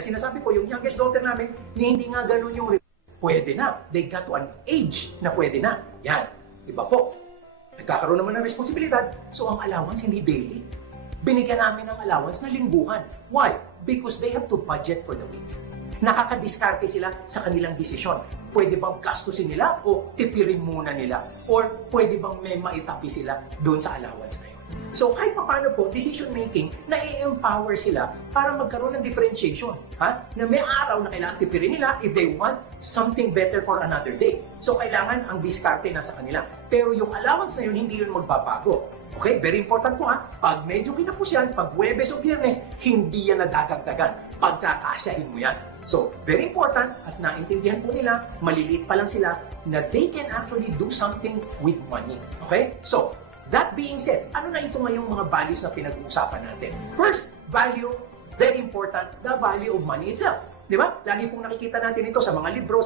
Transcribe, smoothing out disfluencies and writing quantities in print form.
Sinasabi ko, yung youngest daughter namin, hindi nga ganun yung pwede na. They got to an age na pwede na. Yan. Iba po. Nagkakaroon naman ng responsibilidad, so ang allowance hindi daily. Binigyan namin ng allowance na lingguhan. Why? Because they have to budget for the week. Nakakadiskarte sila sa kanilang desisyon. Pwede bang gastusin nila o tipirin muna nila? Or pwede bang may maitapi sila doon sa allowance na yun? So kahit paano po, decision making, na-empower sila para magkaroon ng differentiation. Na may araw na kailangan tipirin nila if they want something better for another day. So kailangan ang diskarte na sa kanila. Pero yung allowance na yun, hindi yun magbabago. Okay? Very important po pag medyo kinapos yan, pag Huwebes o Biyernes, hindi yan nadadagdagan. Pagkakasyahin mo yan. So, very important at naintindihan po nila, maliliit pa lang sila, na they can actually do something with money. Okay? So, that being said, ano na ito ngayong mga values na pinag-uusapan natin? First, value, very important, the value of money itself. Di ba? Lagi pong nakikita natin ito sa mga libro, sa